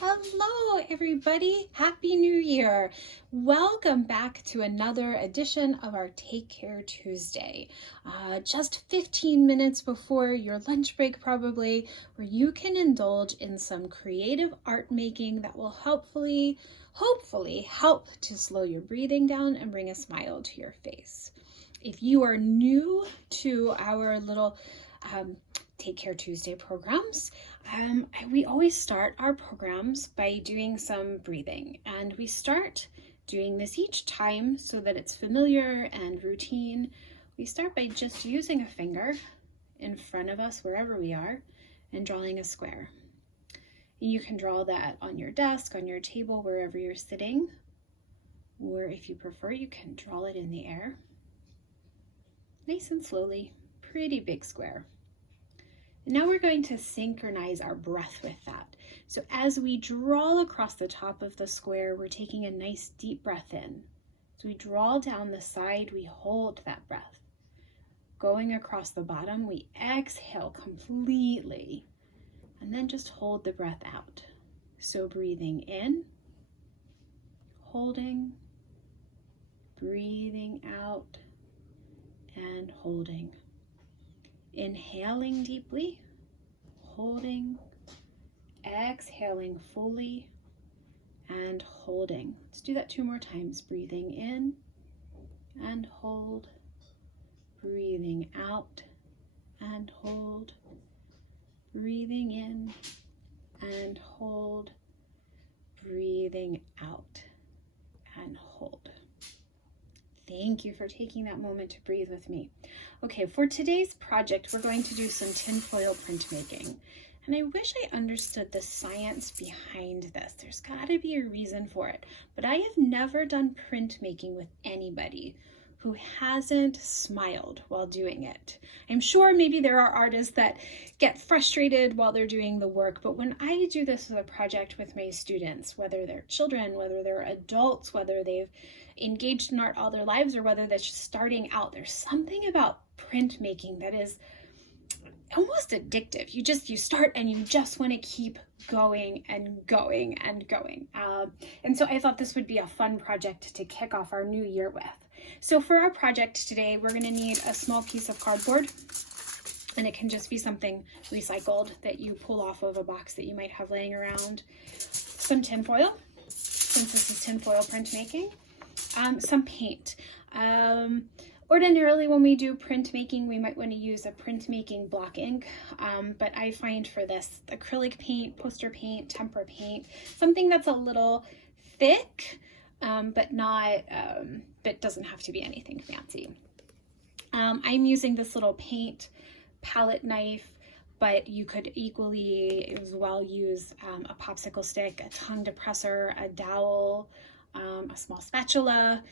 Hello, everybody. Happy New Year. Welcome back to another edition of our Take Care Tuesday. Just 15 minutes before your lunch break, probably, where you can indulge in some creative art making that will hopefully help to slow your breathing down and bring a smile to your face. If you are new to our little Take Care Tuesday programs, we always start our programs by doing some breathing, and we start doing this each time so that it's familiar and routine. We start by just using a finger in front of us wherever we are and drawing a square. You can draw that on your desk, on your table, wherever you're sitting, or if you prefer, you can draw it in the air. Nice and slowly, pretty big square. Now we're going to synchronize our breath with that. So as we draw across the top of the square, we're taking a nice deep breath in. As we draw down the side, we hold that breath. Going across the bottom, we exhale completely, and then just hold the breath out. So breathing in, holding, breathing out, and holding. Inhaling deeply, holding, exhaling fully, and holding. Let's do that 2 more times. Breathing in and hold, breathing out and hold, breathing in and hold, breathing out and hold. Thank you for taking that moment to breathe with me. Okay, for today's project, we're going to do some tinfoil printmaking. And I wish I understood the science behind this. There's got to be a reason for it. But I have never done printmaking with anybody who hasn't smiled while doing it. I'm sure maybe there are artists that get frustrated while they're doing the work, but when I do this as a project with my students, whether they're children, whether they're adults, whether they've engaged in art all their lives, or whether that's just starting out, there's something about printmaking that is almost addictive. You start and you just want to keep going and going and going. And so I thought this would be a fun project to kick off our new year with. So for our project today, we're going to need a small piece of cardboard, and it can just be something recycled that you pull off of a box that you might have laying around. Some tinfoil, since this is tinfoil printmaking. Some paint. Ordinarily, when we do printmaking, we might want to use a printmaking block ink, but I find for this acrylic paint, poster paint, tempera paint, something that's a little thick, but doesn't have to be anything fancy. I'm using this little paint palette knife, but you could equally as well use a popsicle stick, a tongue depressor, a dowel, a small spatula,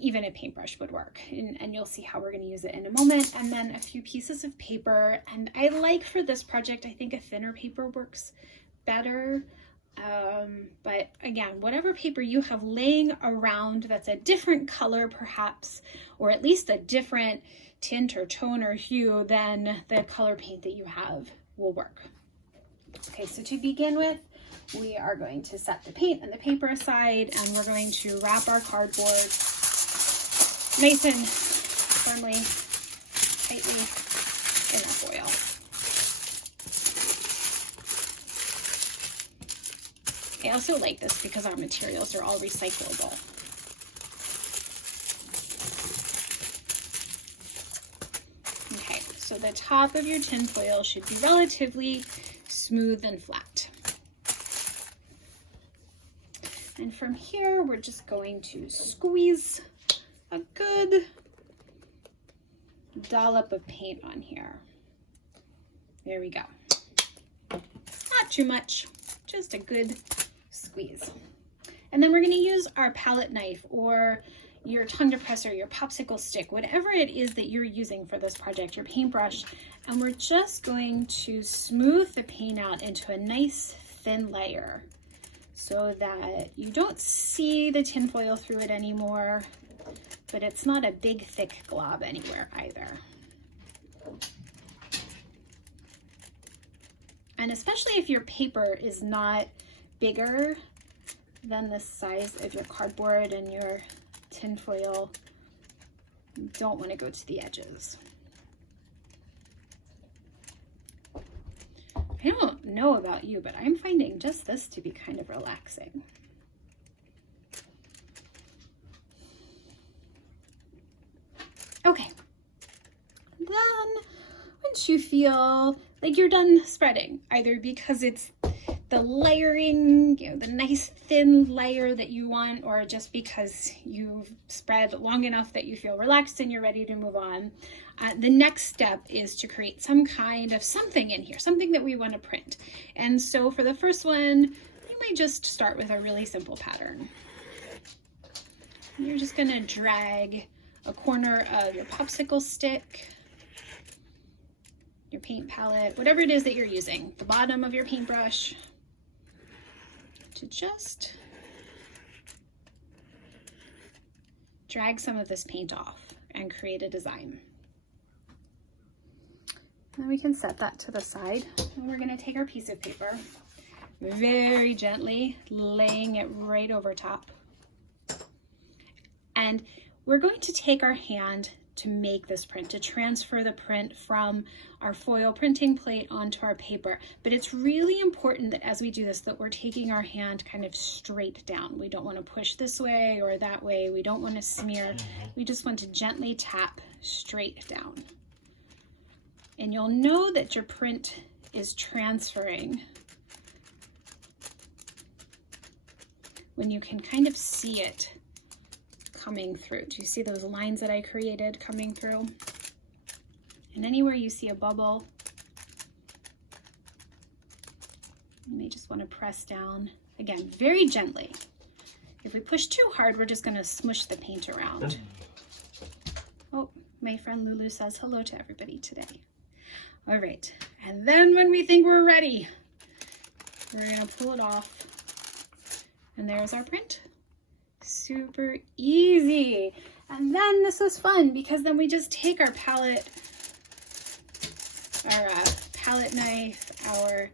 even a paintbrush would work, and you'll see how we're going to use it in a moment. And then a few pieces of paper, and I like for this project, I think a thinner paper works better, but again, whatever paper you have laying around that's a different color perhaps, or at least a different tint or tone or hue than the color paint that you have will work. Okay, so to begin with, we are going to set the paint and the paper aside, and we're going to wrap our cardboard nice and firmly, tightly in our foil. I also like this because our materials are all recyclable. Okay, so the top of your tinfoil should be relatively smooth and flat. And from here, we're just going to squeeze a good dollop of paint on here. There we go. Not too much, just a good squeeze. And then we're going to use our palette knife or your tongue depressor, your popsicle stick, whatever it is that you're using for this project, your paintbrush, and we're just going to smooth the paint out into a nice thin layer so that you don't see the tinfoil through it anymore, but it's not a big thick glob anywhere either. And especially if your paper is not bigger than the size of your cardboard and your tin foil, you don't want to go to the edges. I don't know about you, but I'm finding just this to be kind of relaxing. Okay, then once you feel like you're done spreading, either because it's the layering, you know, the nice thin layer that you want, or just because you've spread long enough that you feel relaxed and you're ready to move on, the next step is to create some kind of something in here, something that we want to print. And so for the first one, you might just start with a really simple pattern. You're just going to drag a corner of your popsicle stick, your paint palette, whatever it is that you're using, the bottom of your paintbrush, to just drag some of this paint off and create a design. And then we can set that to the side, and we're going to take our piece of paper, very gently laying it right over top. And we're going to take our hand to make this print, to transfer the print from our foil printing plate onto our paper. But it's really important that as we do this, that we're taking our hand kind of straight down. We don't want to push this way or that way. We don't want to smear. We just want to gently tap straight down. And you'll know that your print is transferring when you can kind of see it coming through. Do you see those lines that I created coming through? And anywhere you see a bubble, you may just want to press down, again, very gently. If we push too hard, we're just going to smush the paint around. Oh, my friend Lulu says hello to everybody today. All right, and then when we think we're ready, we're going to pull it off, and there's our print. Super easy. And then this is fun because then we just take our palette, our palette knife, our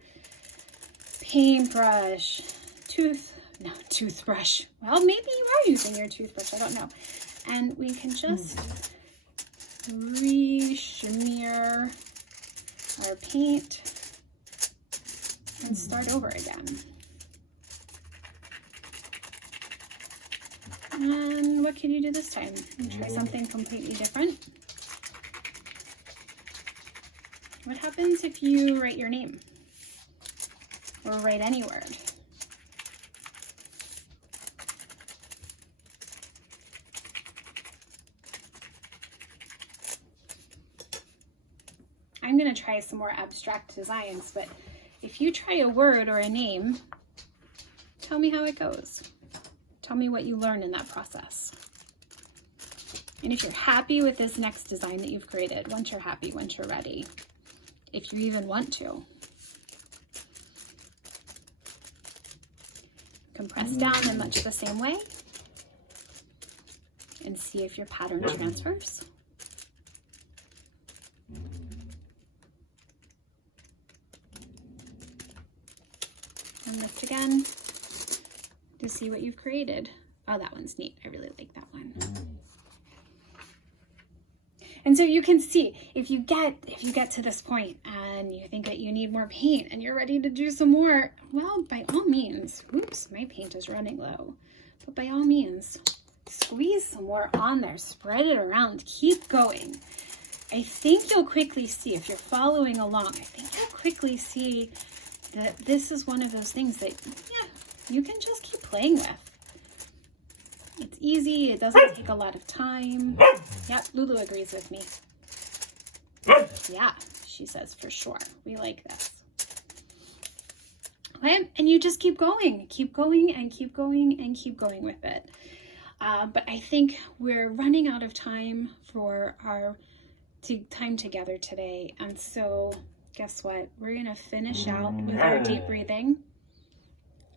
paintbrush, toothbrush. Well, maybe you are using your toothbrush, I don't know. And we can just re-smear our paint and start over again. And what can you do this time? And try something completely different. What happens if you write your name or write any word? I'm going to try some more abstract designs, but if you try a word or a name, tell me how it goes. Tell me what you learn in that process. And if you're happy with this next design that you've created, once you're happy, once you're ready, if you even want to, you can press down in much the same way and see if your pattern transfers. And lift again to see what you've created. Oh, that one's neat. I really like that one. And so you can see if you get to this point and you think that you need more paint and you're ready to do some more, well, by all means, oops, my paint is running low, but by all means, squeeze some more on there, spread it around, keep going. I think you'll quickly see, if you're following along, I think you'll quickly see that this is one of those things that, yeah, you can just keep playing with. It's easy, it doesn't take a lot of time. Yep, Lulu agrees with me. Yeah, she says for sure. We like this. Okay, and you just keep going and keep going and keep going with it. But I think we're running out of time for our time together today. And so guess what? We're gonna finish out with our deep breathing.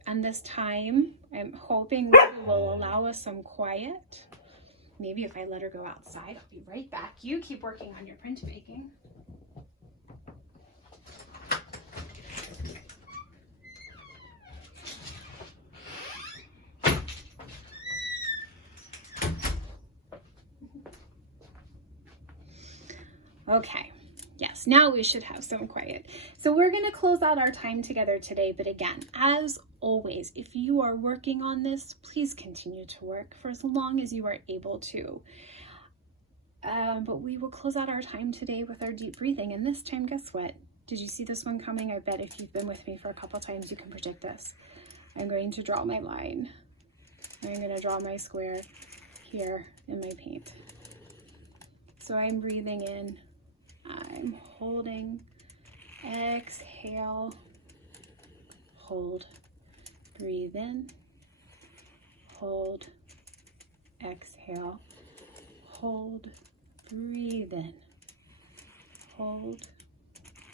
And this time, I'm hoping Lulu will allow us some quiet. Maybe if I let her go outside, I'll be right back. You keep working on your print making. Okay. Yes, now we should have some quiet. So we're going to close out our time together today. But again, as always, if you are working on this, please continue to work for as long as you are able to. But we will close out our time today with our deep breathing. And this time, guess what? Did you see this one coming? I bet if you've been with me for a couple times, you can predict this. I'm going to draw my line. I'm going to draw my square here in my paint. So I'm breathing in. I'm holding, exhale, hold, breathe in, hold, exhale, hold, breathe in, hold,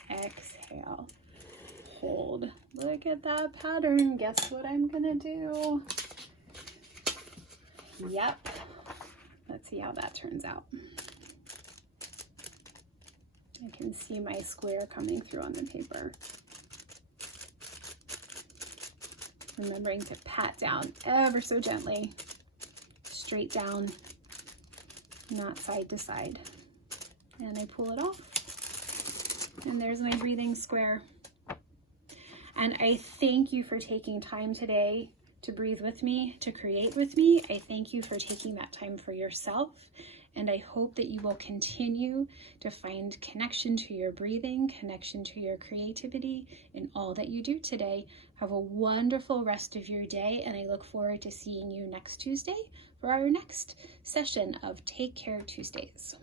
exhale, hold. Look at that pattern. Guess what I'm gonna do? Yep. Let's see how that turns out. I can see my square coming through on the paper. Remembering to pat down ever so gently, straight down, not side to side. And I pull it off. And there's my breathing square. And I thank you for taking time today to breathe with me, to create with me. I thank you for taking that time for yourself. And I hope that you will continue to find connection to your breathing, connection to your creativity in all that you do today. Have a wonderful rest of your day, and I look forward to seeing you next Tuesday for our next session of Take Care Tuesdays.